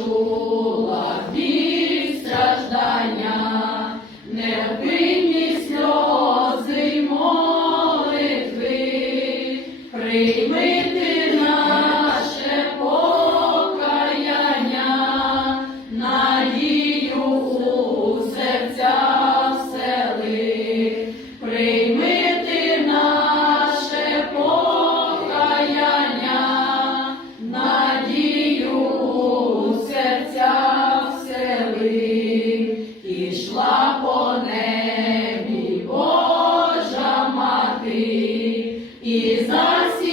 почула біль страждання, невинні сльози й молитви, прийми ти наше покаяння, надію у серця всели. Прийми ти наше покаяння, надію у серця всели. Ішла по небі Божа мати, і засіяла